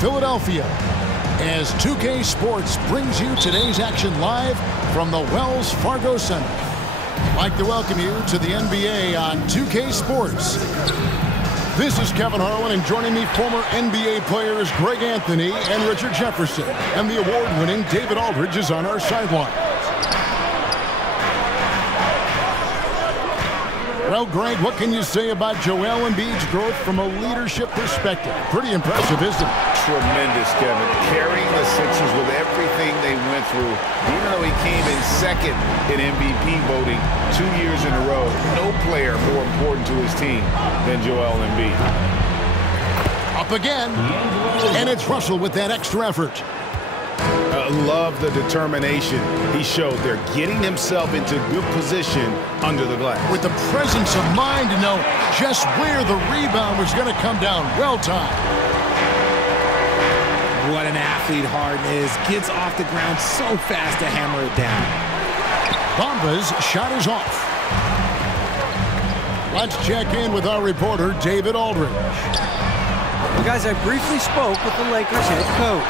Philadelphia, as 2K Sports brings you today's action live from the Wells Fargo Center. I'd like to welcome you to the NBA on 2K Sports. This is Kevin Harlan, and joining me, former NBA players Greg Anthony and Richard Jefferson. And the award-winning David Aldridge is on our sideline. Well, Greg, what can you say about Joel Embiid's growth from a leadership perspective? Pretty impressive, isn't it? Tremendous, Kevin. Carrying the Sixers with everything they went through. Even though he came in second in MVP voting 2 years in a row, no player more important to his team than Joel Embiid. Up again, and it's Russell with that extra effort. Love the determination he showed there, getting himself into good position under the glass. With the presence of mind to know just where the rebound was going to come down. Well timed. What an athlete Harden is. Gets off the ground so fast to hammer it down. Bamba's shot is off. Let's check in with our reporter, David Aldridge. Well, guys, I briefly spoke with the Lakers head coach.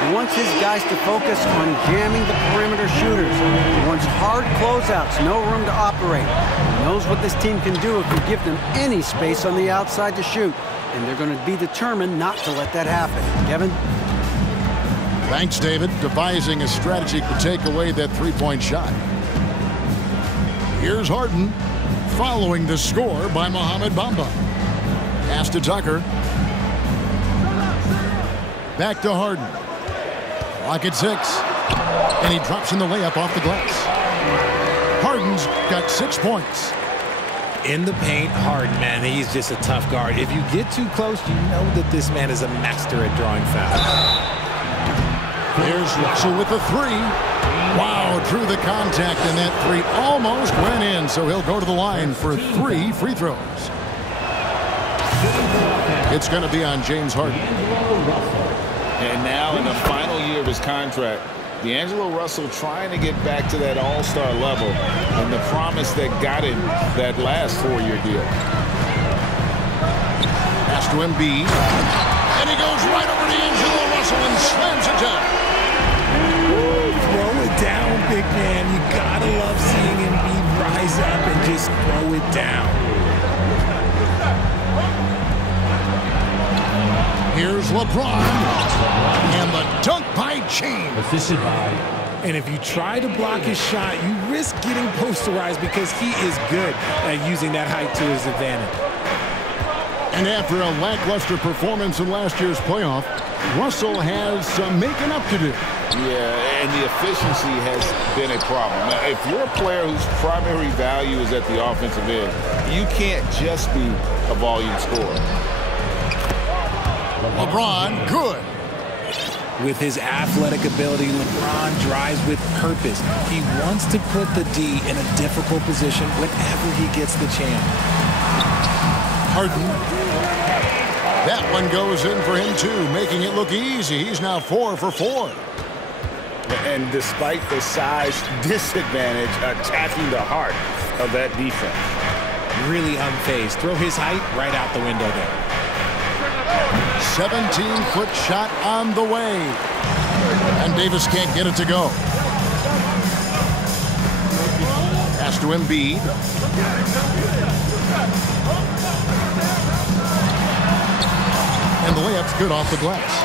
He wants his guys to focus on jamming the perimeter shooters. He wants hard closeouts, no room to operate. He knows what this team can do if you give them any space on the outside to shoot. And they're going to be determined not to let that happen. Kevin? Thanks, David. Devising a strategy to take away that three-point shot. Here's Harden, following the score by Mohamed Bamba. Pass to Tucker. Back to Harden. Clock at 6. And he drops in the layup off the glass. Harden's got 6 points. In the paint, Harden, man, he's just a tough guard. If you get too close, you know that this man is a master at drawing fouls. Here's Russell with the 3. Wow, drew the contact, and that 3 almost went in, so he'll go to the line for 3 free throws. It's going to be on James Harden. And now in the final year of his contract, D'Angelo Russell trying to get back to that all-star level and the promise that got him that last 4-year deal. Pass to Embiid. And he goes right over D'Angelo Russell and slams it down. Throw it down, big man. You gotta love seeing Embiid rise up and just throw it down. Here's LeBron. And the dunk by James. And if you try to block his shot, you risk getting posterized because he is good at using that height to his advantage. And after a lackluster performance in last year's playoff, Russell has some making up to do. Yeah, and the efficiency has been a problem. Now, if you're a player whose primary value is at the offensive end, you can't just be a volume scorer. LeBron, good. With his athletic ability, LeBron drives with purpose. He wants to put the D in a difficult position whenever he gets the chance. Harden. That one goes in for him, too, making it look easy. He's now 4 for 4. And despite the size disadvantage, attacking the heart of that defense. Really unfazed. Throw his height right out the window there. 17-foot shot on the way. And Davis can't get it to go. Pass to Embiid. And the layup's good off the glass.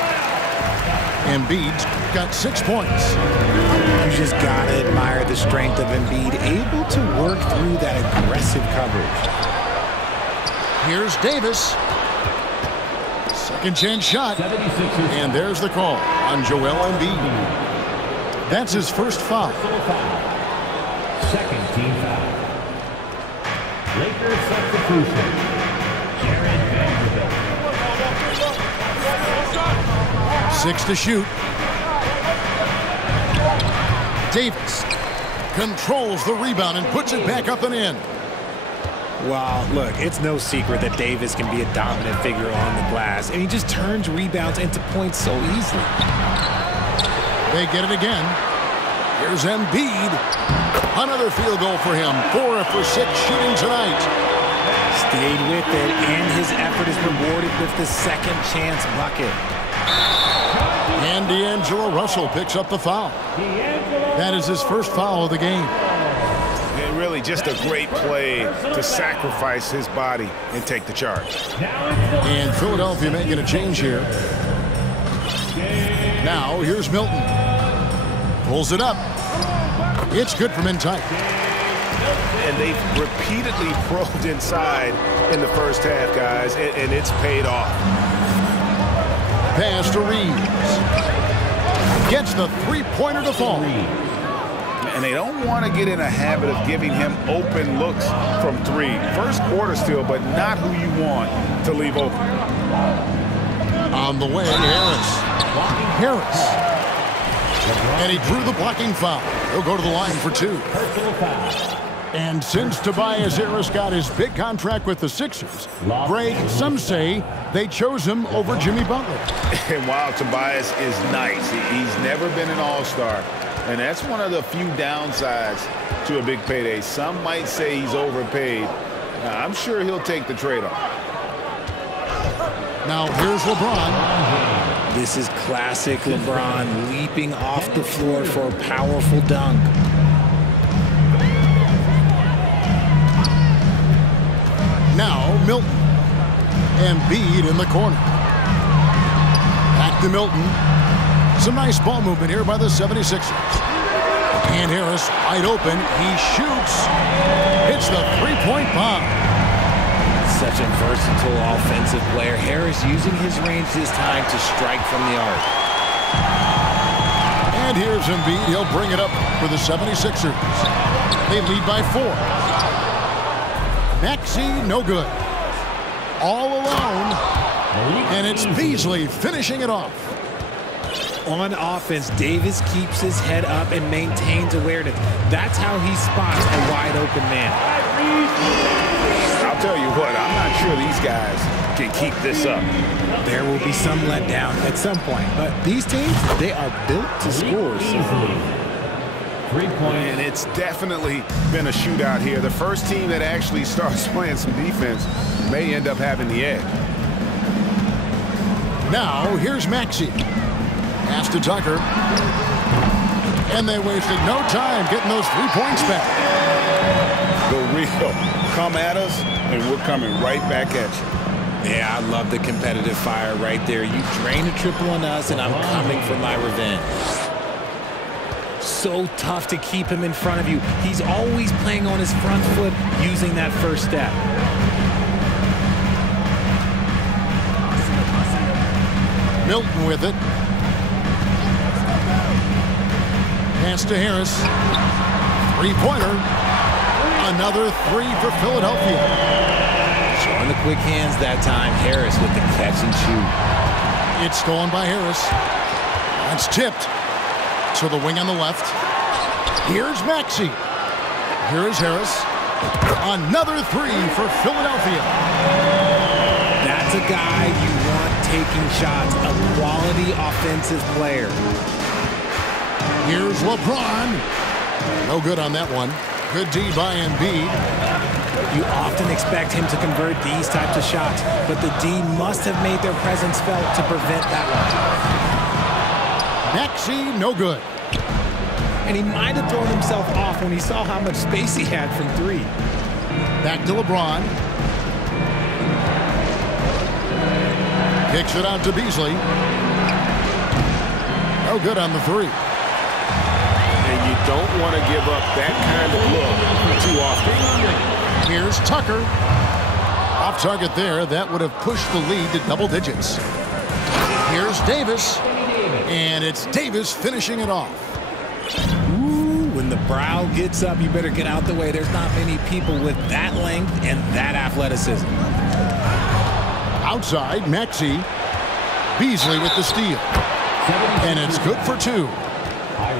Embiid's got 6 points. You just gotta admire the strength of Embiid, able to work through that aggressive coverage. Here's Davis. Second chance shot. And there's the call on Joel Embiid. That's his first foul. Second team foul. Lakers substitution. Jared Vanderbilt. 6 to shoot. Davis controls the rebound and puts it back up and in. Well, look, it's no secret that Davis can be a dominant figure on the glass, and he just turns rebounds into points so easily. They get it again. Here's Embiid. Another field goal for him. 4 for 6 shooting tonight. Stayed with it, and his effort is rewarded with the second chance bucket. And D'Angelo Russell picks up the foul. That is his first foul of the game. And really just a great play to sacrifice his body and take the charge. And Philadelphia making a change here. Now here's Milton. Pulls it up. It's good from in tight. And they've repeatedly probed inside in the first half, guys, and it's paid off. Pass to Reeves. Gets the three-pointer to fall. And they don't want to get in a habit of giving him open looks from three. First quarter still, but not who you want to leave open. On the way, Harris. And he drew the blocking foul. He'll go to the line for two. And since Tobias Harris got his big contract with the Sixers, Greg, some say they chose him over Jimmy Butler. And while Tobias is nice, he's never been an all-star. And that's one of the few downsides to a big payday. Some might say he's overpaid. I'm sure he'll take the trade-off. Now here's LeBron. This is classic LeBron leaping off the floor for a powerful dunk. Now Milton. Embiid in the corner. Back to Milton. Some nice ball movement here by the 76ers. And Harris wide open. He shoots. Hits the three-point bomb. Such a versatile offensive player. Harris using his range this time to strike from the arc. And here's Embiid. He'll bring it up for the 76ers. They lead by 4. Maxey, no good. All alone. And it's Beasley finishing it off. On offense, Davis keeps his head up and maintains awareness. That's how he spots a wide-open man. I'll tell you what, I'm not sure these guys can keep this up. There will be some letdown at some point, but these teams, they are built to score. And it's definitely been a shootout here. The first team that actually starts playing some defense may end up having the edge. Now, here's Maxey. Pass to Tucker. And they wasted no time getting those 3 points back. The real come at us, and we're coming right back at you. Yeah, I love the competitive fire right there. You drain a triple on us, and I'm coming for my revenge. So tough to keep him in front of you. He's always playing on his front foot, using that first step. Milton with it. Pass to Harris. Three-pointer. Another 3 for Philadelphia. Showing the quick hands that time. Harris with the catch and shoot. It's stolen by Harris. That's tipped to the wing on the left. Here's Maxey. Here's Harris. Another 3 for Philadelphia. That's a guy you want taking shots. A quality offensive player. Here's LeBron. No good on that one. Good D by Embiid. You often expect him to convert these types of shots, but the D must have made their presence felt to prevent that one. Maxey, no good. And he might have thrown himself off when he saw how much space he had from 3. Back to LeBron. Kicks it out to Beasley. No good on the 3. And you don't want to give up that kind of look too often. Here's Tucker. Off target there. That would have pushed the lead to double digits. Here's Davis. And it's Davis finishing it off. Ooh, when the brow gets up, you better get out the way. There's not many people with that length and that athleticism. Outside, Maxey. Beasley with the steal. And it's good for 2.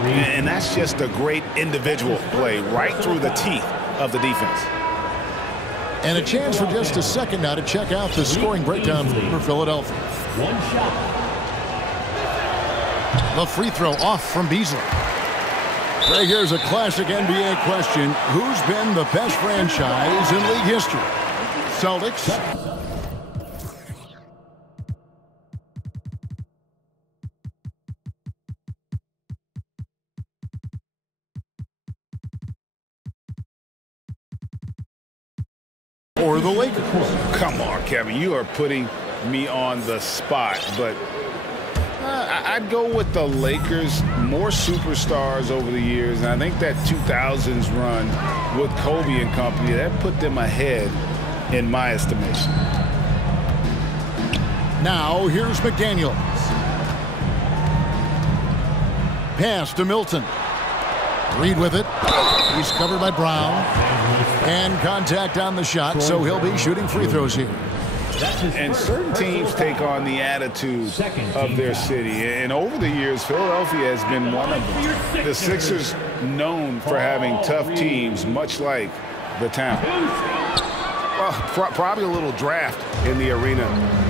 And that's just a great individual play right through the teeth of the defense. And a chance for just a second now to check out the scoring breakdown for Philadelphia. One shot. The free throw off from Beasley. Right, here's a classic NBA question. Who's been the best franchise in league history? Celtics for the Lakers. Come on, Kevin. You are putting me on the spot, but I'd go with the Lakers. More superstars over the years, and I think that 2000s run with Kobe and company, that put them ahead in my estimation. Now, here's McDaniels. Pass to Milton. Reed with it. He's covered by Brown. And contact on the shot, so he'll be shooting free throws here. And certain teams take on the attitude of their city. And over the years, Philadelphia has been one of them. The Sixers known for having tough teams, much like the town. Well, probably a little draft in the arena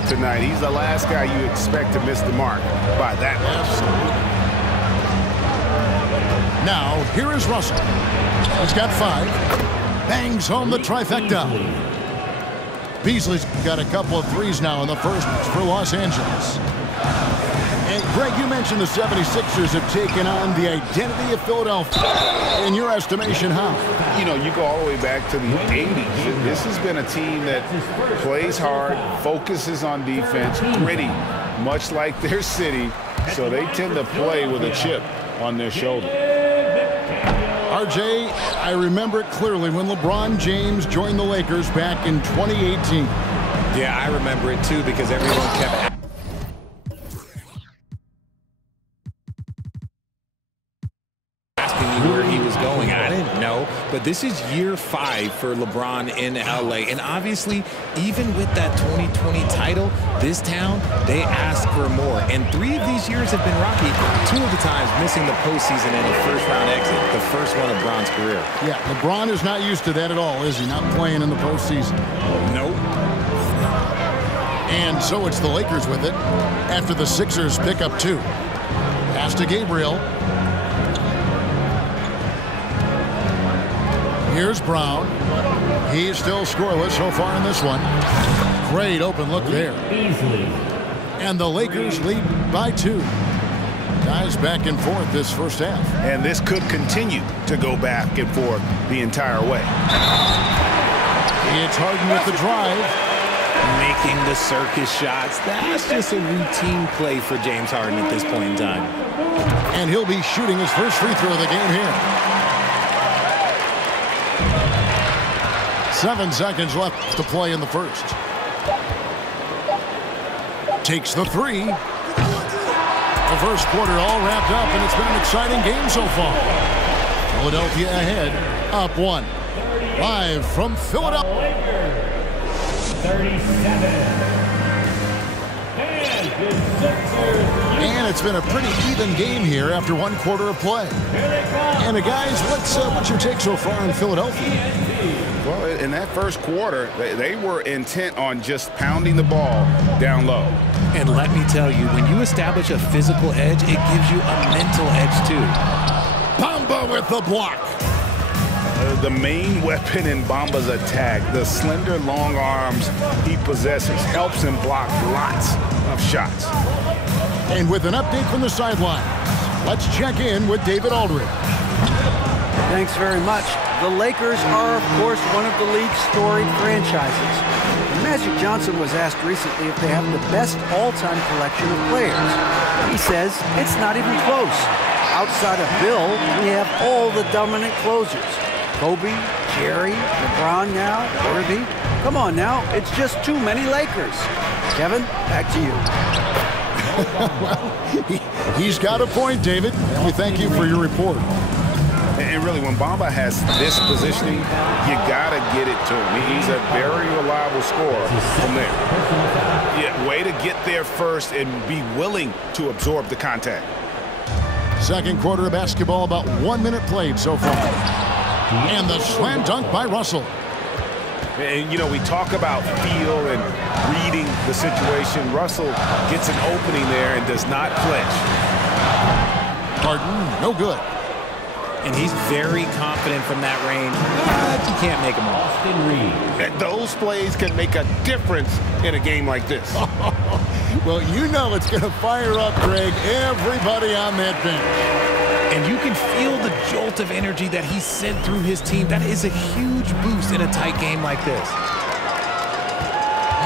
tonight. He's the last guy you expect to miss the mark by that much. Now, here is Russell. He's got 5. Bangs home the trifecta. Beasley's got a couple of threes now in the first for Los Angeles. And Greg, you mentioned the 76ers have taken on the identity of Philadelphia. In your estimation, how? You know, you go all the way back to the 80s. This has been a team that plays hard, focuses on defense, gritty, much like their city. So they tend to play with a chip on their shoulder. RJ, I remember it clearly when LeBron James joined the Lakers back in 2018. Yeah, I remember it too because everyone kept asking me where he was going. I didn't know, but this is year 5 for LeBron in LA. And obviously, even with that 2020 title, this town, they ask for more. And 3 of these years have been rocky. 2 of the times missing the postseason and a first-round exit, the first one of Bron's career. Yeah, LeBron is not used to that at all, is he? Not playing in the postseason. Nope. And so it's the Lakers with it after the Sixers pick up 2. Pass to Gabriel. Here's Brown. He's still scoreless so far in this one. Great open look there. And the Lakers lead by 2. Guys back and forth this first half. And this could continue to go back and forth the entire way. It's Harden with the drive. Making the circus shots. That's just a routine play for James Harden at this point in time. And he'll be shooting his first free throw of the game here. 7 seconds left to play in the first. Takes the 3. The first quarter all wrapped up, and it's been an exciting game so far. Philadelphia ahead, up 1. Live from Philadelphia. 37. And it's been a pretty even game here after 1 quarter of play. And guys, what's your take so far in Philadelphia? Well, in that first quarter, they were intent on just pounding the ball down low. And let me tell you, when you establish a physical edge, it gives you a mental edge too. Bamba with the block. The main weapon in Bamba's attack, the slender, long arms he possesses, helps him block lots of shots. And with an update from the sidelines, let's check in with David Aldridge. Thanks very much. The Lakers are, of course, one of the league's storied franchises. Magic Johnson was asked recently if they have the best all-time collection of players. He says it's not even close. Outside of Bill, we have all the dominant closers. Kobe, Jerry, LeBron now, Worthy. Come on now, it's just too many Lakers. Kevin, back to you. Well, he's got a point, David. And we thank you for your report. And really, when Bamba has this positioning, you got to get it to him. He's a very reliable scorer from there. Yeah, way to get there first and be willing to absorb the contact. Second quarter of basketball, about 1 minute played so far. And the slam dunk by Russell. And, you know, we talk about feel and reading the situation. Russell gets an opening there and does not flinch. Harden, no good. And he's very confident from that range, but he can't make them all. Austin Reed. And those plays can make a difference in a game like this. Well, you know it's going to fire up, Greg, everybody on that bench. And you can feel the jolt of energy that he sent through his team. That is a huge boost in a tight game like this.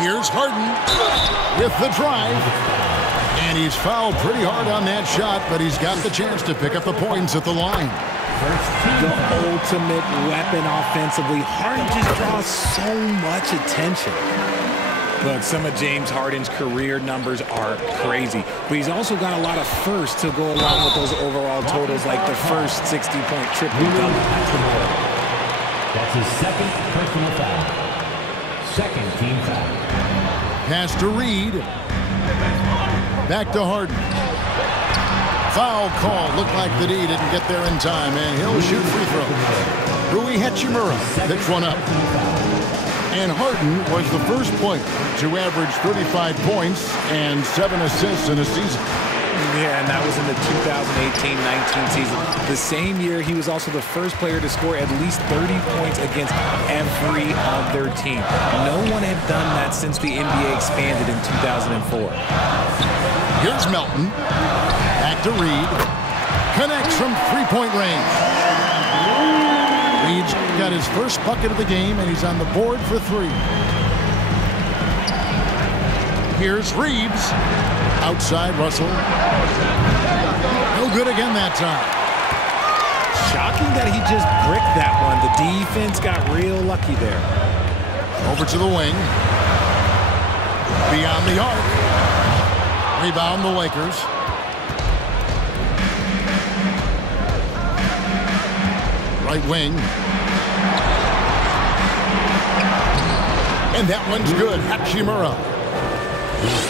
Here's Harden with the drive. And he's fouled pretty hard on that shot, but he's got the chance to pick up the points at the line. The ultimate weapon offensively. Harden just draws so much attention. Look, some of James Harden's career numbers are crazy, but he's also got a lot of firsts to go along with those overall totals, like the first 60-point triple-double. That's his second personal foul. Second team foul. Pass to Reed. Back to Harden. Foul call. Looked like the D didn't get there in time, and he'll shoot free throws. Rui Hachimura picks one up. And Harden was the first player to average 35 points and 7 assists in a season. Yeah, and that was in the 2018-19 season. The same year, he was also the first player to score at least 30 points against every other team. No one had done that since the NBA expanded in 2004. Here's Melton. Back to Reed. Connects from three-point range. Reed's got his first bucket of the game, and he's on the board for 3. Here's Reeves. Outside, Russell. No good again that time. Shocking that he just bricked that one. The defense got real lucky there. Over to the wing. Beyond the arc. Rebound the Lakers. Right wing. And that one's good. Hachimura.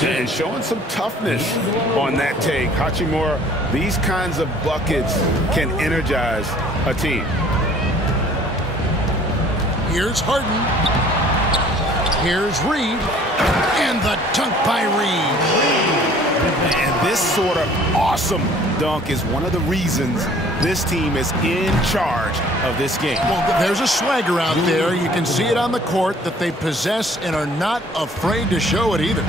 And showing some toughness on that take. Hachimura, these kinds of buckets can energize a team. Here's Harden. Here's Reed. And the dunk by Reed. And this sort of awesome dunk is one of the reasons this team is in charge of this game. Well, there's a swagger out there. You can see it on the court that they possess and are not afraid to show it either.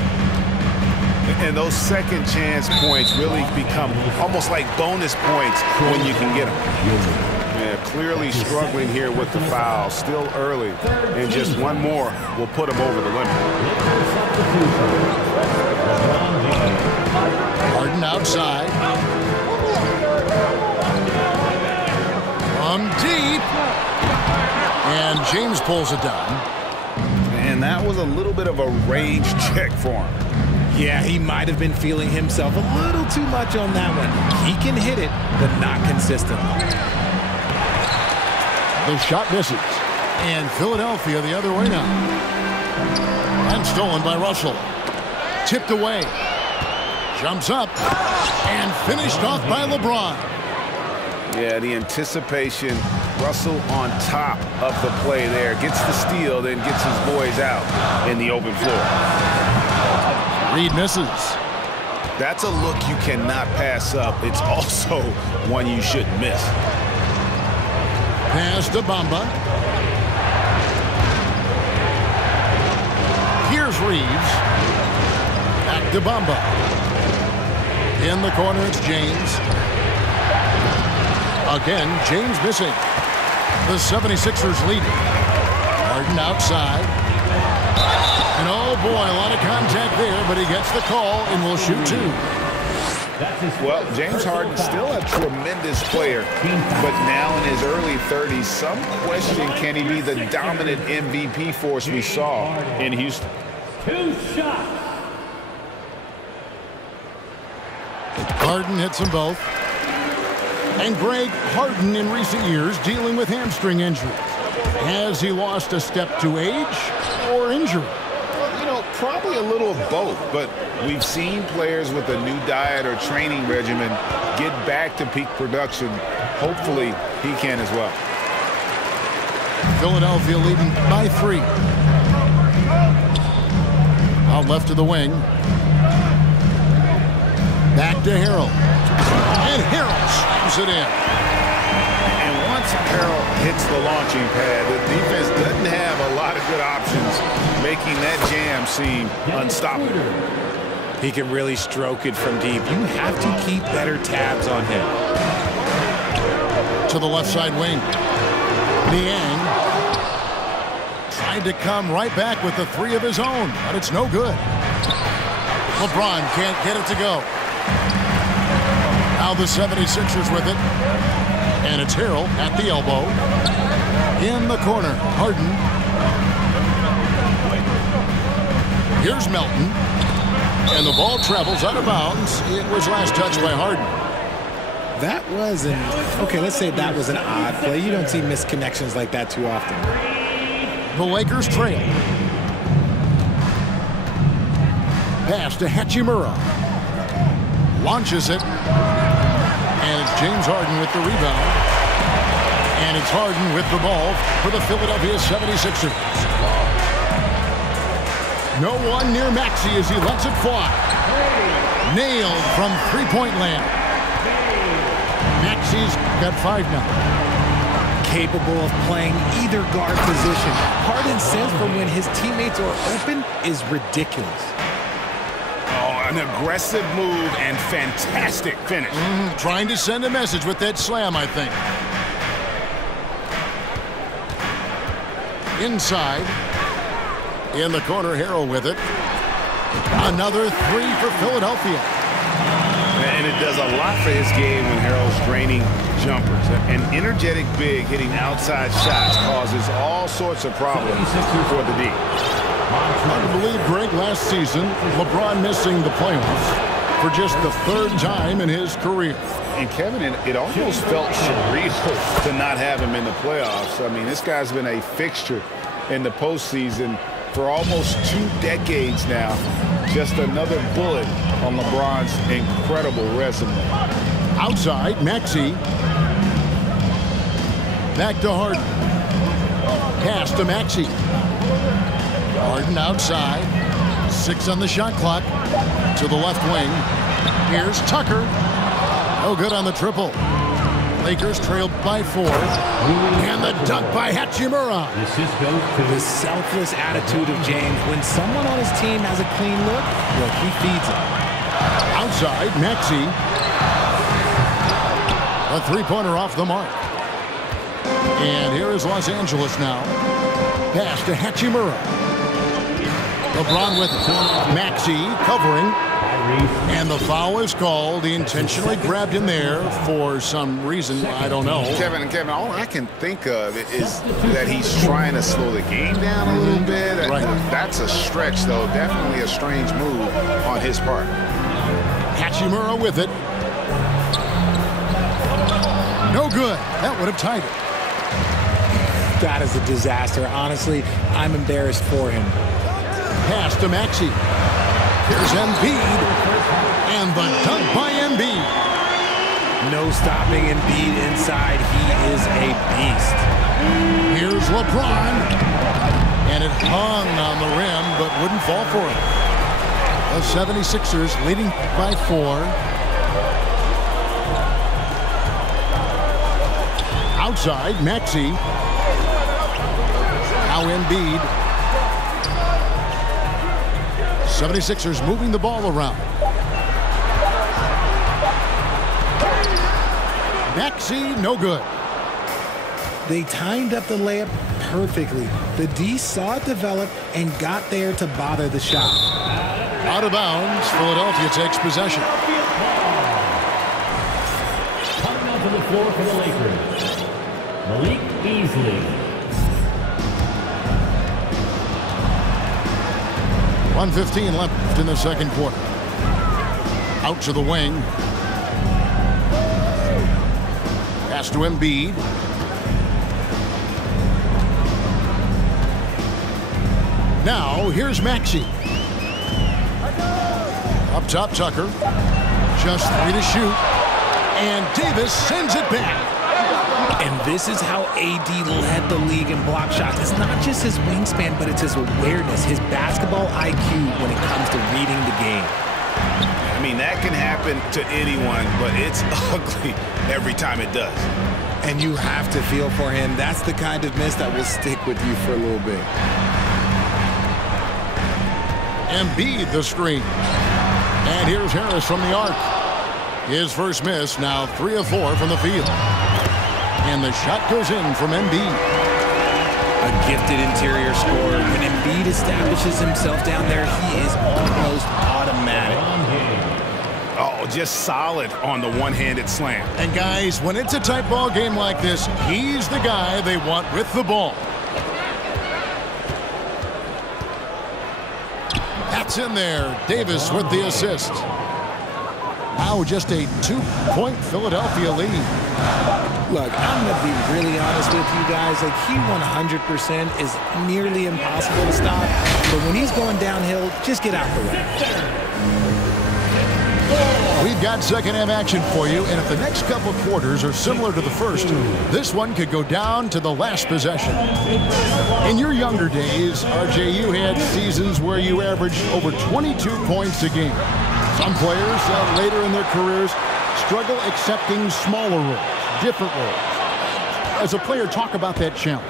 And those second chance points really become almost like bonus points when you can get them. Yeah, clearly struggling here with the foul. Still early. And just one more will put him over the limit. Harden outside. From deep. And James pulls it down. And that was a little bit of a rage check for him. Yeah, he might have been feeling himself a little too much on that one. He can hit it, but not consistently. The shot misses. And Philadelphia the other way now. And stolen by Russell. Tipped away. Jumps up. And finished off by LeBron. Yeah, the anticipation. Russell on top of the play there. Gets the steal, then gets his boys out in the open floor. Reed misses. That's a look you cannot pass up. It's also one you shouldn't miss. Pass to Bamba. Here's Reeves. Back to Bamba. In the corner, it's James. Again, James missing. The 76ers lead. Harden outside. And oh boy, a lot of contact there, but he gets the call and will shoot 2. Well, James Harden still a tremendous player, but now in his early 30s, some question, can he be the dominant MVP force we saw in Houston? 2 shots. Harden hits them both. And Greg, Harden in recent years dealing with hamstring injuries. Has he lost a step to age or injury? Well, you know, probably a little of both, but we've seen players with a new diet or training regimen get back to peak production. Hopefully, he can as well. Philadelphia leading by 3. Out left to the wing. Back to Harrell. And Harrell slams it in. And once Harrell hits the launching pad, the defense doesn't have a lot of good options, making that jam seem unstoppable. He can really stroke it from deep. You have to keep better tabs on him. To the left side wing. Niang. Tried to come right back with the three of his own, but it's no good. LeBron can't get it to go. Now the 76ers with it. And it's Harrell at the elbow. In the corner, Harden. Here's Melton. And the ball travels out of bounds. It was last touched by Harden. That was let's say that was an odd play. You don't see misconnections like that too often. The Lakers trail. Pass to Hachimura. Launches it. And it's James Harden with the rebound. And it's Harden with the ball for the Philadelphia 76ers. No one near Maxey as he lets it fly. Nailed from three-point land. Maxey's got 5 now. Capable of playing either guard position. Harden's sense for when his teammates are open is ridiculous. Oh, an aggressive move and fantastic finish. Trying to send a message with that slam, I think. Inside. In the corner, Harrell with it. Another 3 for Philadelphia. And it does a lot for his game when Harrell's draining jumpers. An energetic big hitting outside shots causes all sorts of problems for the D. Hard to believe, Greg, last season, LeBron missing the playoffs for just the 3rd time in his career. And Kevin, it almost felt surreal to not have him in the playoffs. I mean, this guy's been a fixture in the postseason for almost 2 decades now. Just another bullet on LeBron's incredible resume. Outside, Maxey. Back to Harden. Pass to Maxey. Harden outside. 6 on the shot clock. To the left wing. Here's Tucker. No good on the triple. Lakers trailed by 4. And the dunk by Hachimura. The selfless attitude of James. When someone on his team has a clean look, well, he feeds it. Outside, Maxey. A three-pointer off the mark. And here is Los Angeles now. Pass to Hachimura. LeBron with Maxey covering. And the foul is called. He intentionally grabbed him there for some reason. I don't know. Kevin, all I can think of is that he's trying to slow the game down a little bit. Right. That's a stretch, though. Definitely a strange move on his part. Hachimura with it. No good. That would have tied it. That is a disaster. Honestly, I'm embarrassed for him. Pass to Maxey. Here's Embiid. And the dunk by Embiid. No stopping Embiid inside. He is a beast. Here's LeBron. And it hung on the rim, but wouldn't fall for it. The 76ers leading by 4. Outside, Maxey. Now Embiid. 76ers moving the ball around. Maxey, no good. They timed up the layup perfectly. The D saw it develop and got there to bother the shot. Out of bounds, Philadelphia takes possession. Coming onto the floor for the Lakers, Malik Beasley. 1:15 left in the second quarter. Out to the wing. Pass to Embiid. Now, here's Maxey. Up top, Tucker. Just 3 to shoot. And Davis sends it back. And this is how AD led the league in block shots. It's not just his wingspan, but it's his awareness, his basketball IQ when it comes to reading the game. I mean, that can happen to anyone, but it's ugly every time it does. And you have to feel for him. That's the kind of miss that will stick with you for a little bit. Embiid the screen. And here's Harris from the arc. His first miss, now 3 of 4 from the field. And the shot goes in from Embiid. A gifted interior scorer. When Embiid establishes himself down there, he is almost automatic. Oh, just solid on the one-handed slam. And guys, when it's a tight ball game like this, he's the guy they want with the ball. That's in there. Davis with the assist. Now just a 2-point Philadelphia lead. Look, I'm going to be really honest with you guys. Like, he 100% is nearly impossible to stop. But when he's going downhill, just get out the way. We've got second-half action for you, and if the next couple quarters are similar to the first, this one could go down to the last possession. In your younger days, RJ, you had seasons where you averaged over 22 points a game. Some players later in their careers struggle accepting smaller roles, different roles. As a player, talk about that challenge.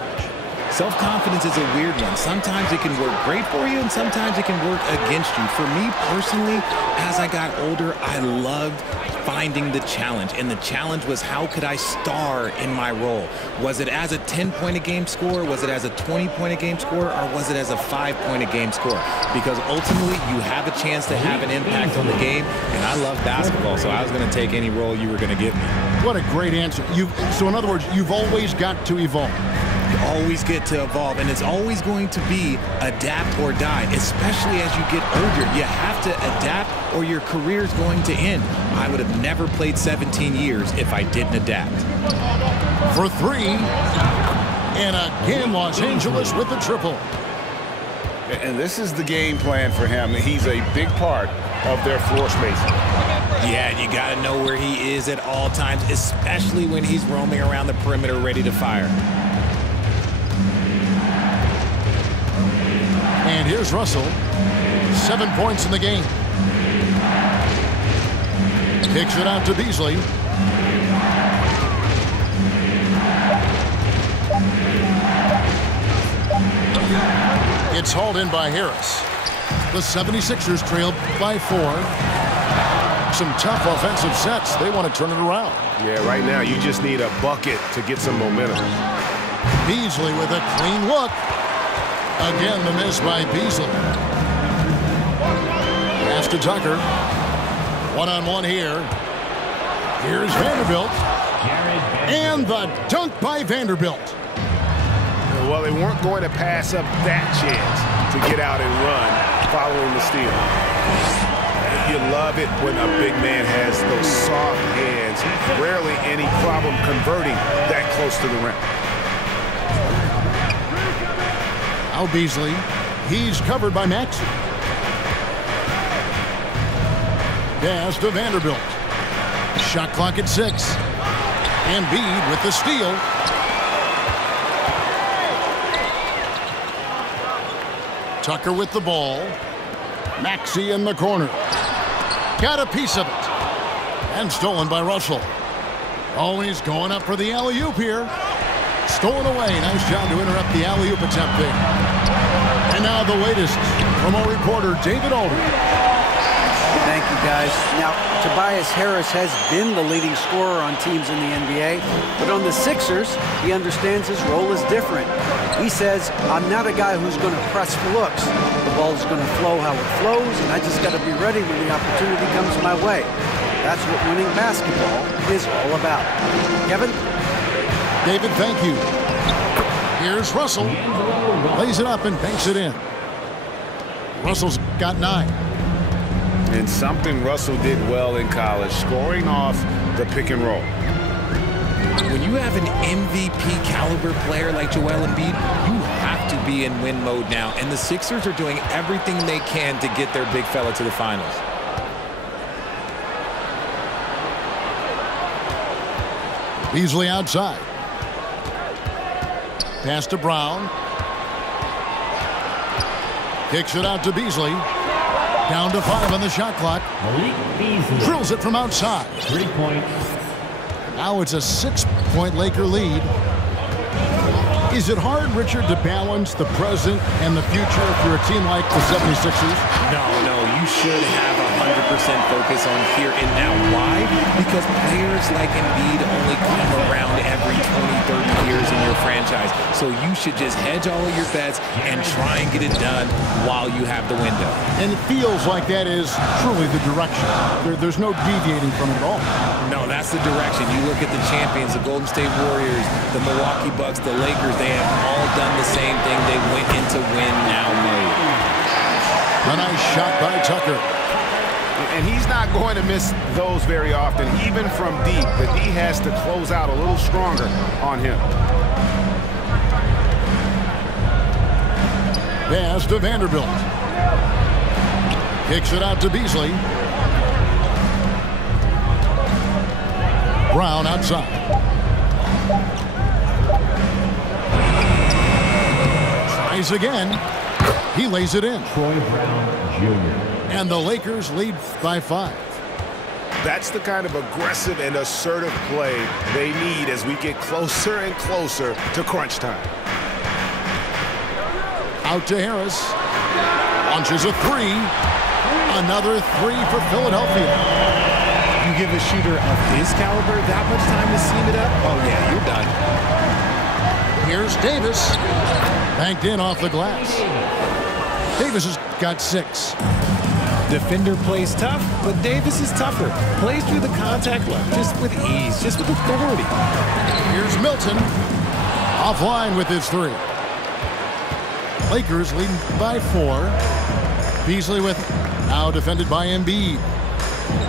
Self-confidence is a weird one. Sometimes it can work great for you, and sometimes it can work against you. For me personally, as I got older, I loved finding the challenge. And the challenge was, how could I star in my role? Was it as a 10-point-a-game scorer? Was it as a 20-point-a-game scorer? Or was it as a 5-point-a-game scorer? Because ultimately, you have a chance to have an impact on the game. And I love basketball, so I was going to take any role you were going to give me. What a great answer. So in other words, you've always got to evolve. You always get to evolve, and it's always going to be adapt or die, especially as you get older. You have to adapt or your career is going to end. I would have never played 17 years if I didn't adapt. For three, and again, Los Angeles with the triple. And this is the game plan for him. He's a big part of their floor spacing. Yeah, you got to know where he is at all times, especially when he's roaming around the perimeter ready to fire. And here's Russell. 7 points in the game. Kicks it out to Beasley. It's hauled in by Harris. The 76ers trailed by 4. Some tough offensive sets. They want to turn it around. Yeah, right now you just need a bucket to get some momentum. Beasley with a clean look. Again, the miss by Beasley. Pass to Tucker. One-on-one here. Here's Vanderbilt. And the dunk by Vanderbilt. Well, they weren't going to pass up that chance to get out and run following the steal. You love it when a big man has those soft hands. Rarely any problem converting that close to the rim. Now Beasley. He's covered by Maxey. Pass to Vanderbilt. Shot clock at 6. Embiid with the steal. Tucker with the ball. Maxey in the corner. Got a piece of it. And stolen by Russell. Oh, he's going up for the alley-oop here. Stolen away. Nice job to interrupt the alley-oop attempt there. And now the latest from our reporter, David Aldridge. Thank you, guys. Now, Tobias Harris has been the leading scorer on teams in the NBA, but on the Sixers, he understands his role is different. He says, I'm not a guy who's going to press for looks. The ball is going to flow how it flows, and I just got to be ready when the opportunity comes my way. That's what winning basketball is all about. Kevin? David, thank you. Here's Russell. Lays it up and banks it in. Russell's got 9. And something Russell did well in college, scoring off the pick and roll. When you have an MVP caliber player like Joel Embiid, you have to be in win mode now. And the Sixers are doing everything they can to get their big fella to the finals. Beasley outside. Pass to Brown. Kicks it out to Beasley. Down to 5 on the shot clock. Drills it from outside. 3 points. Now it's a 6-point Laker lead. Is it hard, Richard, to balance the present and the future for a team like the 76ers? No, you should have 100% focus on here and now. Why? because players like Embiid only come around every 20, 30 years in your franchise. So you should just hedge all of your bets and try and get it done while you have the window. And it feels like that is truly the direction. There's no deviating from it at all. No, that's the direction. You look at the champions, the Golden State Warriors, the Milwaukee Bucks, the Lakers, they have all done the same thing. They went into win-now mode. A nice shot by Tucker. And he's not going to miss those very often, even from deep. The D has to close out a little stronger on him. Pass to Vanderbilt. Kicks it out to Beasley. Brown outside. Tries again. He lays it in. Troy Brown Jr. And the Lakers lead by 5. That's the kind of aggressive and assertive play they need as we get closer and closer to crunch time. Out to Harris. Launches a 3. Another 3 for Philadelphia. You give a shooter of his caliber that much time to seam it up, oh yeah, you're done. Here's Davis. Banked in off the glass. Davis has got 6. Defender plays tough, but Davis is tougher. Plays through the contact line, just with ease, just with authority. Here's Milton. Offline with his 3. Lakers leading by 4. Beasley with, now defended by Embiid.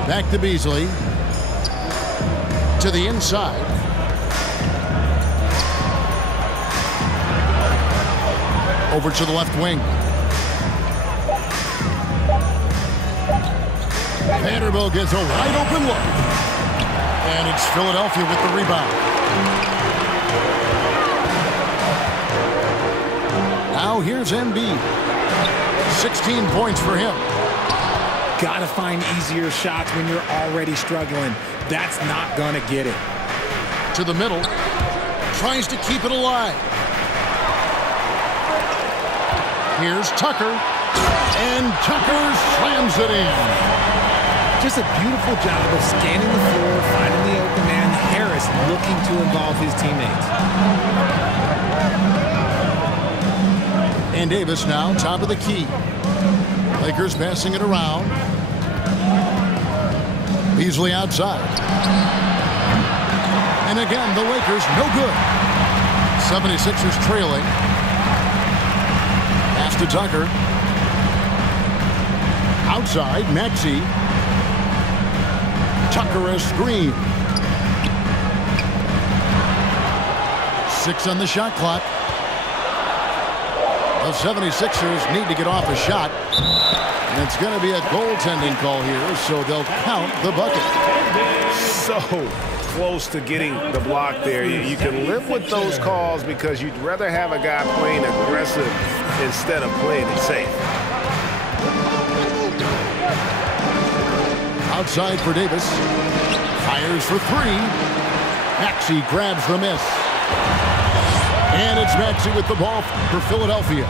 Back to Beasley. To the inside. Over to the left wing. Vanderbilt gets a wide open look. And it's Philadelphia with the rebound. Now here's Embiid. 16 points for him. Gotta find easier shots when you're already struggling. That's not gonna get it. To the middle. Tries to keep it alive. Here's Tucker. And Tucker slams it in. Just a beautiful job of scanning the floor, finding the open man. Harris looking to involve his teammates. And Davis now top of the key. Lakers passing it around. Beasley outside. And again, the Lakers no good. 76ers trailing. Pass to Tucker. Outside, Maxey. Tucker a screen. 6 on the shot clock. The 76ers need to get off a shot. And it's going to be a goaltending call here, so they'll count the bucket. So close to getting the block there. You can live with those calls because you'd rather have a guy playing aggressive instead of playing it safe. Outside for Davis. Fires for 3. Maxey grabs the miss. And it's Maxey with the ball for Philadelphia.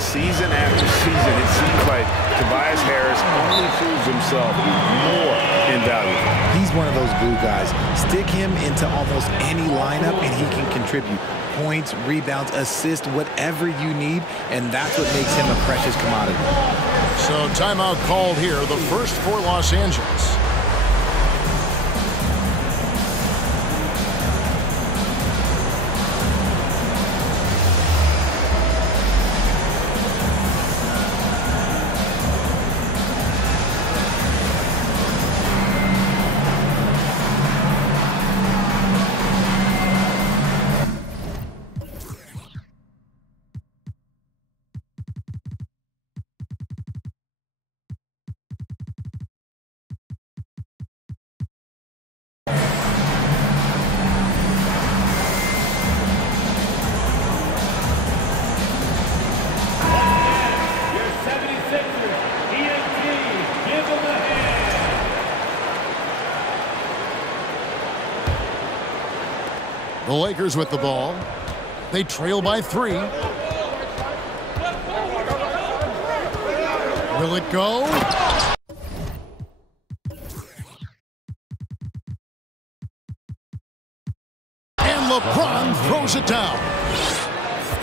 Season after season, it seems like Tobias Harris only proves himself more invaluable. He's one of those glue guys. Stick him into almost any lineup and he can contribute. Points, rebounds, assists, whatever you need, and that's what makes him a precious commodity. So timeout called here, the first for Los Angeles. The Lakers with the ball. They trail by 3. Will it go? LeBron throws it down.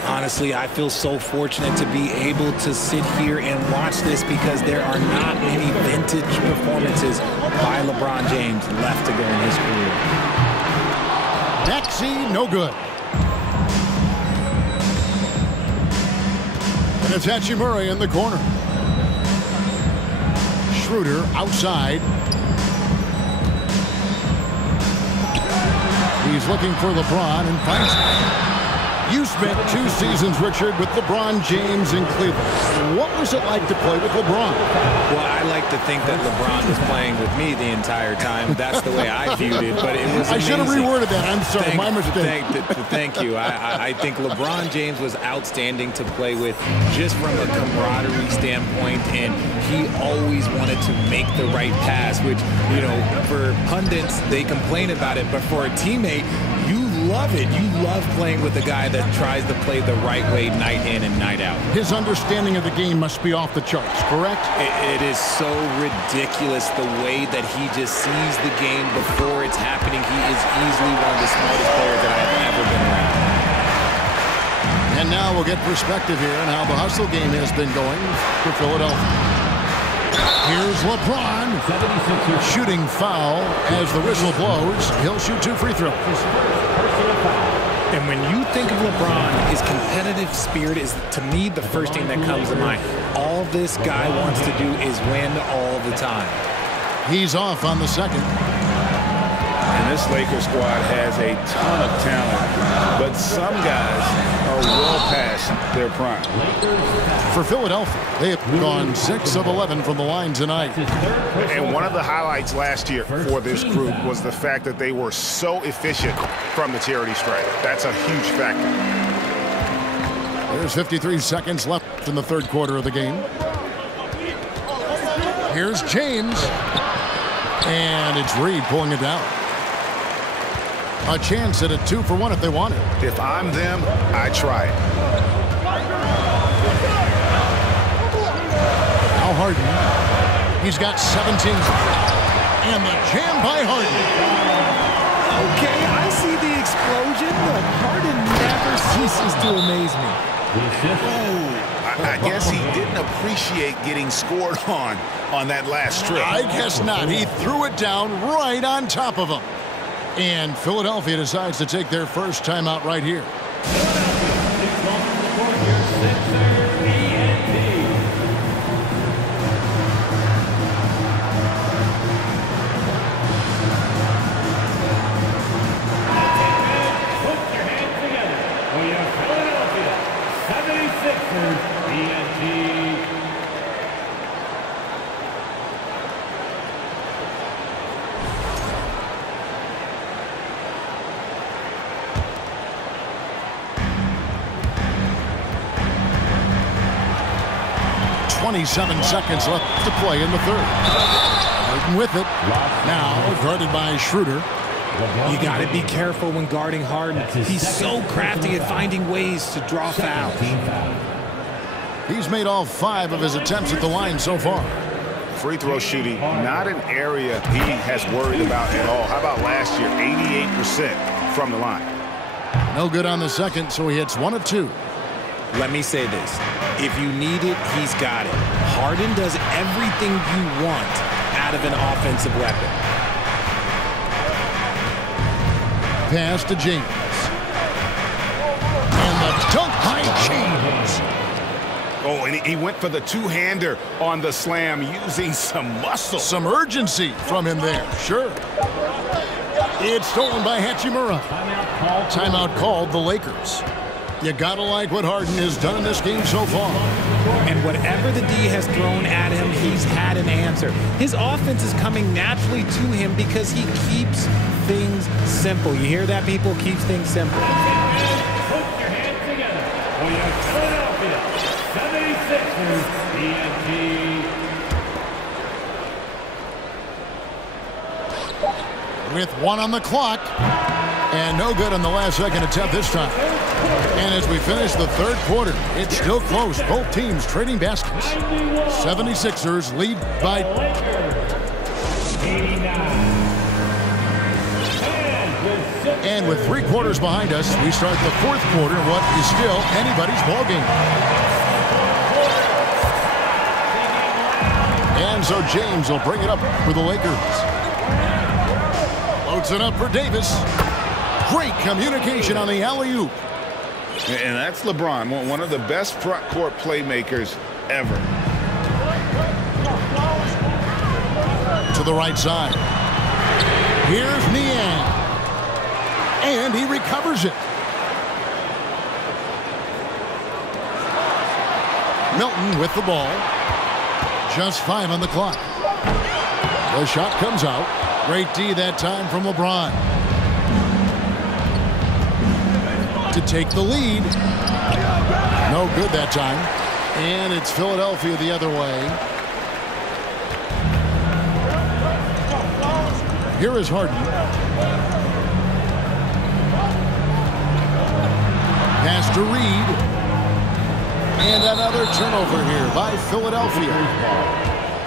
Honestly, I feel so fortunate to be able to sit here and watch this because there are not many vintage performances by LeBron James left to go in his career. Maxey, no good. And it's Hachimura in the corner. Schroeder outside. He's looking for LeBron and finds him. You spent 2 seasons, Richard, with LeBron James in Cleveland. What was it like to play with LeBron? Well, I like to think that LeBron was playing with me the entire time. That's the way I viewed it, but it was amazing. I should have reworded that. I'm sorry, my mistake. Thank you. I think LeBron James was outstanding to play with just from a camaraderie standpoint, and he always wanted to make the right pass, which, you know, for pundits, they complain about it, but for a teammate, you love it. You love playing with a guy that tries to play the right way night in and night out. His understanding of the game must be off the charts, correct? It is so ridiculous the way that he just sees the game before it's happening. He is easily one of the smartest players that I've ever been around. And now we'll get perspective here on how the hustle game has been going for Philadelphia. Here's LeBron. Shooting foul as the whistle blows. He'll shoot 2 free throws. And when you think of LeBron, his competitive spirit is, to me, the first thing that comes to mind. All this guy wants to do is win all the time. He's off on the second. And this Lakers squad has a ton of talent, but some guys are well past their prime. For Philadelphia, they have gone 6 of 11 from the line tonight. And one of the highlights last year for this group was the fact that they were so efficient from the charity stripe. That's a huge factor. There's 53 seconds left in the third quarter of the game. Here's James. And it's Reed pulling it down. A chance at a 2-for-1 if they want it. If I'm them, I try it. Now Harden. He's got 17. And the jam by Harden. Okay, I see the explosion, but Harden never ceases to amaze me. I guess he didn't appreciate getting scored on that last trip. I guess not. He threw it down right on top of him. And Philadelphia decides to take their first timeout right here. Put your hands together for your Philadelphia 76ers TNT. .27 seconds left to play in the third. Harden with it. Now guarded by Schroeder. You got to be careful when guarding Harden. He's so crafty at finding ways to draw fouls. He's made all 5 of his attempts at the line so far. Free throw shooting, not an area he has worried about at all. How about last year, 88% from the line? No good on the second, so he hits 1 of 2. Let me say this. If you need it, he's got it. Harden does everything you want out of an offensive weapon. Pass to James. And the dunk by James. Oh, and he went for the two-hander on the slam using some muscle. Some urgency from him there, sure. It's stolen by Hachimura. Timeout called the Lakers. You gotta like what Harden has done in this game so far. And whatever the D has thrown at him, he's had an answer. His offense is coming naturally to him because he keeps things simple. You hear that, people? Keeps things simple. Put your hands together for your Philadelphia 76ers TNT. With 1 on the clock. And no good on the last second attempt this time. And as we finish the third quarter, it's still close. Both teams trading baskets. 76ers lead by 89. And And with 3 quarters behind us, we start the 4th quarter in what is still anybody's ballgame. And so James will bring it up for the Lakers. Loads it up for Davis. Great communication on the alley-oop. And that's LeBron, one of the best front court playmakers ever. To the right side. Here's Niang. And he recovers it. Milton with the ball. Just 5 on the clock. The shot comes out. Great D that time from LeBron. To take the lead. No good that time. And it's Philadelphia the other way. Here is Harden. Pass to Reed. And another turnover here by Philadelphia.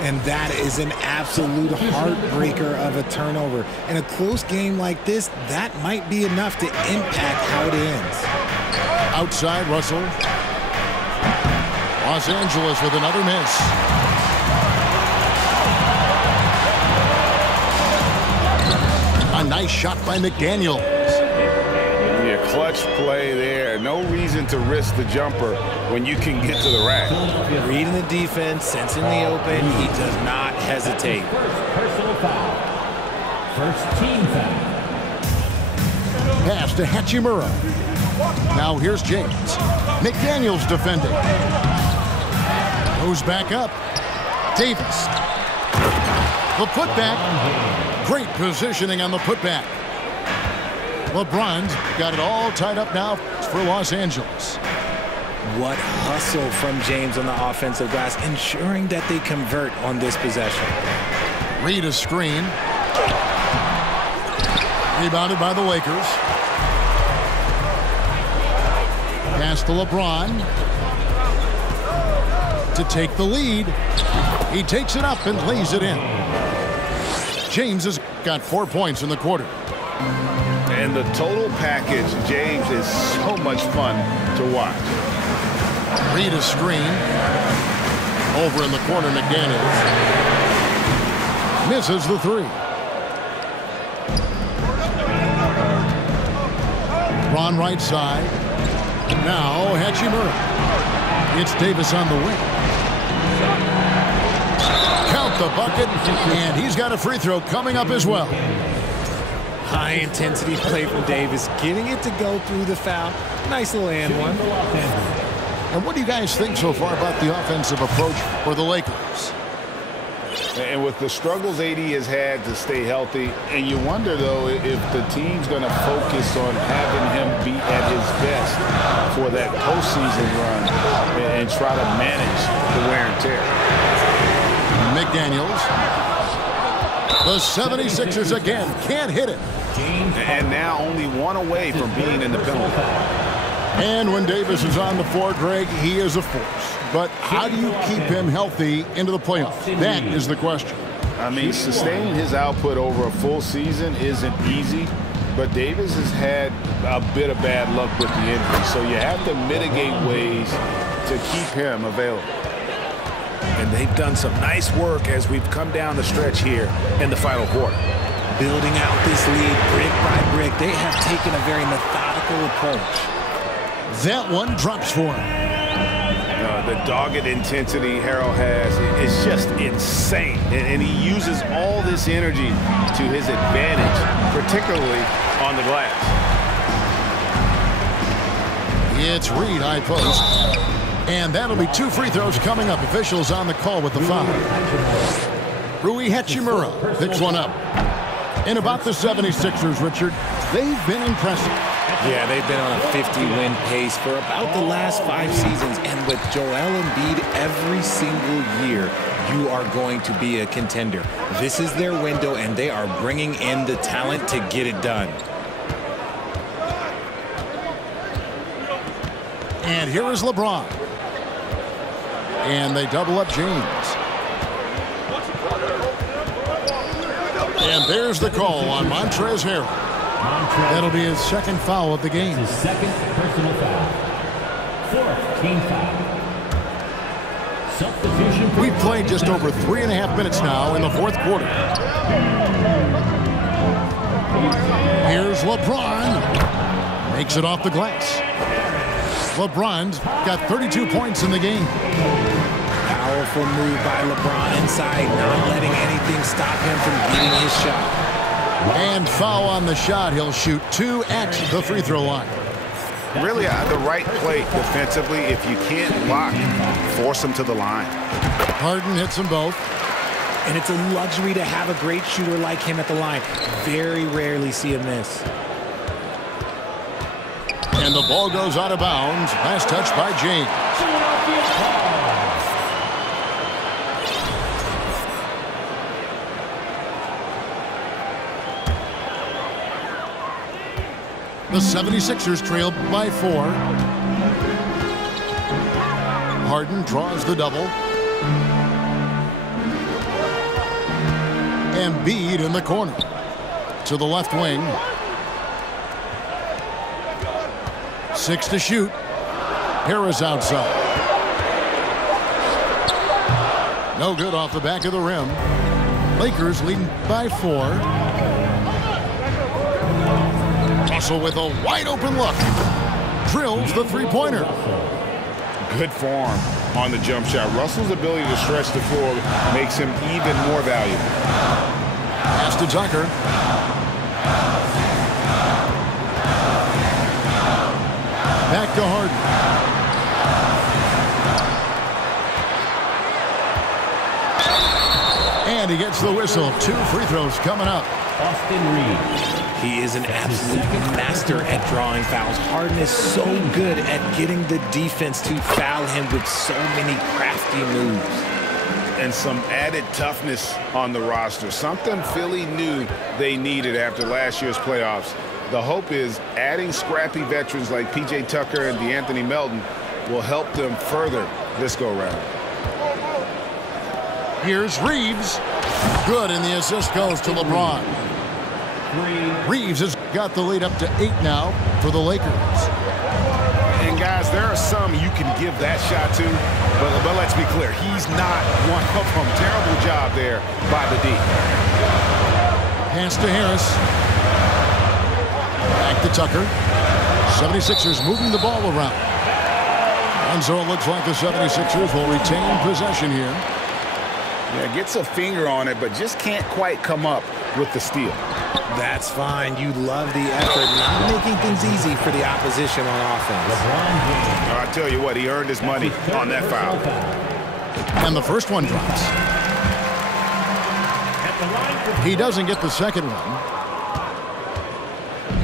And that is an absolute heartbreaker of a turnover. In a close game like this, that might be enough to impact how it ends. Outside, Russell. Los Angeles with another miss. A nice shot by McDaniels. Yeah, clutch play there. No reason to risk the jumper when you can get to the rack. Reading the defense, sensing the open, he does not hesitate. Personal foul. First team foul. Pass to Hachimura. Now here's James. McDaniels defending. Goes back up. Davis. The putback. Great positioning on the putback. LeBron's got it all tied up now for Los Angeles. What hustle from James on the offensive glass, ensuring that they convert on this possession. Reed a screen. Rebounded by the Lakers. Pass to LeBron. To take the lead. He takes it up and lays it in. James has got 4 points in the quarter. And the total package, James, is so much fun to watch. Reed a screen. Over in the corner, McDaniels. Misses the 3. Ron right side. Now Hachimura. It's Davis on the wing. Count the bucket, and he's got a free throw coming up as well. High intensity play from Davis, getting it to go through the foul. Nice little and one. And what do you guys think so far about the offensive approach for the Lakers? And with the struggles AD has had to stay healthy, and you wonder, though, if the team's going to focus on having him be at his best for that postseason run and try to manage the wear and tear. McDaniels. The 76ers again can't hit it. And now only 1 away from being in the penalty. And when Davis is on the floor, Greg, he is a force. But how do you keep him healthy into the playoffs? That is the question. I mean, sustaining his output over a full season isn't easy, but Davis has had a bit of bad luck with the injury, so you have to mitigate ways to keep him available. And they've done some nice work as we've come down the stretch here in the final quarter. Building out this lead brick by brick, they have taken a very methodical approach. That one drops for him. The dogged intensity Harold has is just insane. And he uses all this energy to his advantage, particularly on the glass. It's Reed, high post. And that'll be 2 free throws coming up. Officials on the call with the foul. Rui Hachimura picks one up. And about the 76ers, Richard, they've been impressive. Yeah, they've been on a 50-win pace for about the last 5 seasons. And with Joel Embiid every single year, you are going to be a contender. This is their window, and they are bringing in the talent to get it done. And here is LeBron. And they double up James. And there's the call on Montrezl Harrell. That'll be his second foul of the game. His second personal foul. Fourth team foul. Substitution. We've played just over 3.5 minutes now in the fourth quarter. Here's LeBron. Makes it off the glass. LeBron's got 32 points in the game. Powerful move by LeBron inside, not letting anything stop him from getting his shot. And foul on the shot. He'll shoot 2 at the free throw line. Really, the right play defensively. If you can't block, force them to the line. Harden hits them both. And it's a luxury to have a great shooter like him at the line. Very rarely see him miss. And the ball goes out of bounds. Last touch by James. The 76ers trail by 4. Harden draws the double. Embiid in the corner. To the left wing. 6 to shoot. Harris outside. No good off the back of the rim. Lakers leading by 4. Russell with a wide open look. Drills the three-pointer. Good form on the jump shot. Russell's ability to stretch the floor makes him even more valuable. Pass to Tucker. Back to Harden. And he gets the whistle. 2 free throws coming up. Austin Reeves. He is an absolute master at drawing fouls. Harden is so good at getting the defense to foul him with so many crafty moves. And some added toughness on the roster. Something Philly knew they needed after last year's playoffs. The hope is adding scrappy veterans like P.J. Tucker and DeAnthony Melton will help them further this go-round. Here's Reeves. Good, and the assist goes to LeBron. Reeves has got the lead up to 8 now for the Lakers. And guys, there are some you can give that shot to, but let's be clear, he's not one of them. Terrible job there by the D. Pass to Harris. Back to Tucker. 76ers moving the ball around. And so it looks like the 76ers will retain possession here. Yeah, gets a finger on it, but just can't quite come up with the steal. That's fine. You love the effort, not making things easy for the opposition on offense. I tell you what, he earned his money on that foul. And the first one drops. He doesn't get the second one.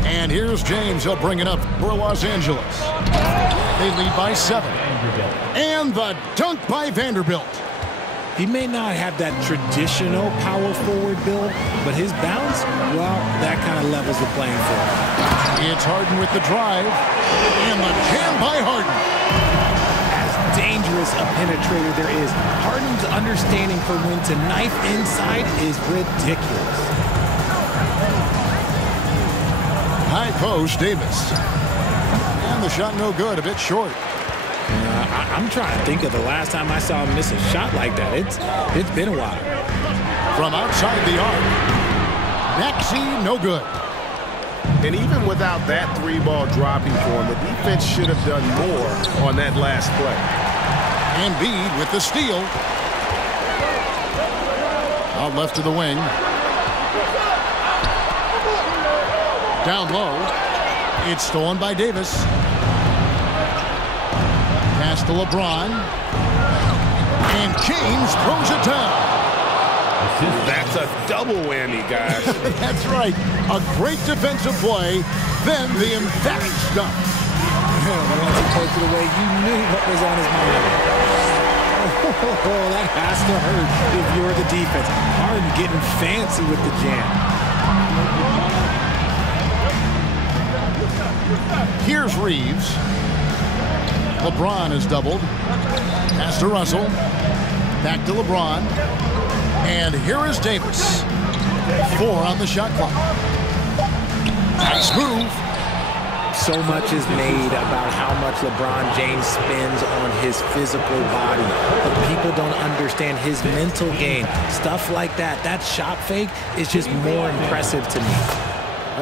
And here's James. He'll bring it up for Los Angeles. They lead by 7. And the dunk by Vanderbilt. He may not have that traditional power forward build, but his bounce, well, that kind of levels the playing field. It's Harden with the drive. And the jam by Harden. As dangerous a penetrator there is, Harden's understanding for when to knife inside is ridiculous. High post, Davis. And the shot no good, a bit short. I'm trying to think of the last time I saw him miss a shot like that. It's been a while. From outside the arc. Backseat, no good. And even without that 3-ball dropping for him, the defense should have done more on that last play. Embiid with the steal. Out left to the wing. Down low. It's stolen by Davis. Pass to LeBron. And James throws it down. That's a double whammy, guys. That's right. A great defensive play, then the emphatic dunk. Once he poked it away, you knew what was on his mind. Oh, that has to hurt if you're the defense. Harden getting fancy with the jam. Here's Reeves. LeBron is doubled. Pass to Russell. Back to LeBron. And here is Davis. 4 on the shot clock. Nice move. So much is made about how much LeBron James spends on his physical body. But people don't understand his mental game. Stuff like that. That shot fake is just more impressive to me.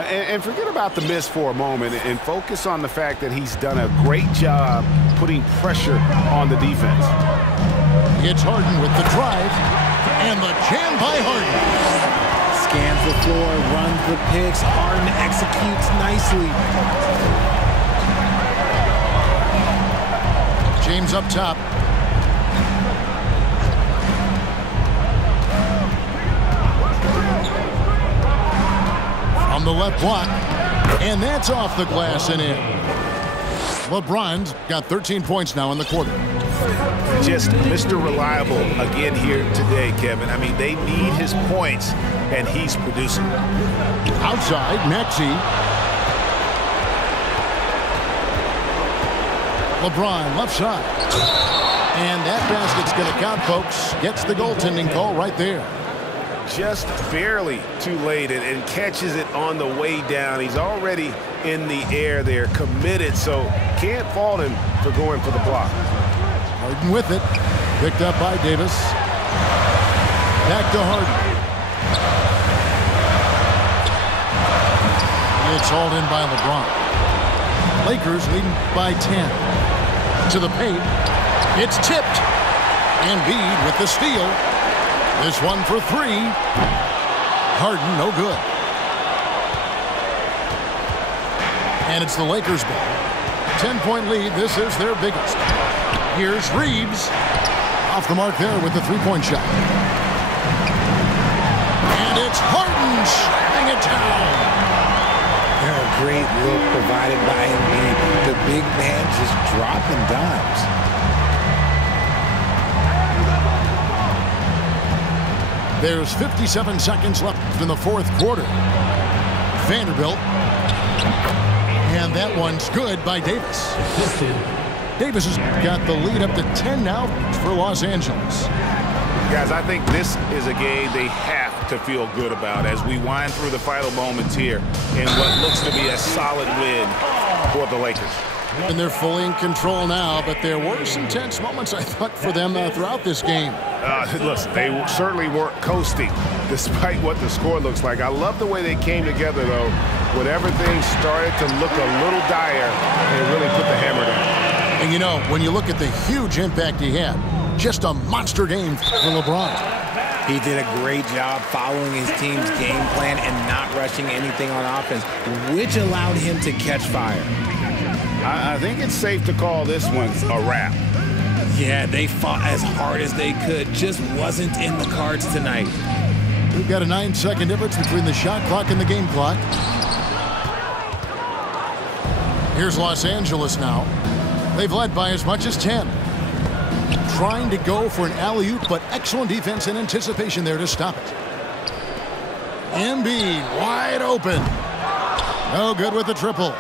And forget about the miss for a moment and focus on the fact that he's done a great job putting pressure on the defense. It's Harden with the drive and the jam by Harden. Scans the floor, runs the picks. Harden executes nicely. James up top. From the left block. And that's off the glass and in. LeBron's got 13 points now in the quarter. Just Mr. Reliable again here today, Kevin. I mean, they need his points, and he's producing. Outside, Maxey. LeBron, left side. And that basket's going to count, folks. Gets the goaltending call right there. Just barely too late and catches it on the way down. He's already in the air there, committed, so can't fault him for going for the block. Harden with it. Picked up by Davis. Back to Harden. It's hauled in by LeBron. Lakers leading by 10. To the paint. It's tipped. Embiid with the steal. This one for three. Harden, no good. And it's the Lakers' ball. 10-point lead. This is their biggest. Here's Reeves. Off the mark there with the three-point shot. And it's Harden shutting it down. A great look provided by Embiid. The big man just dropping dimes. There's 57 seconds left in the fourth quarter. Vanderbilt. And that one's good by Davis. Davis has got the lead up to 10 now for Los Angeles. Guys, I think this is a game they have to feel good about as we wind through the final moments here in what looks to be a solid win for the Lakers. And they're fully in control now, but there were some tense moments, I thought, for them throughout this game. Listen, they certainly weren't coasting despite what the score looks like. I love the way they came together, though. When everything started to look a little dire, they really put the hammer down. And, you know, when you look at the huge impact he had, just a monster game for LeBron. He did a great job following his team's game plan and not rushing anything on offense, which allowed him to catch fire. I think it's safe to call this one a wrap. Yeah, they fought as hard as they could. Just wasn't in the cards tonight. We've got a 9-second difference between the shot clock and the game clock. Here's Los Angeles now. They've led by as much as 10. Trying to go for an alley-oop, but excellent defense and anticipation there to stop it. Embiid wide open. No good with the triple.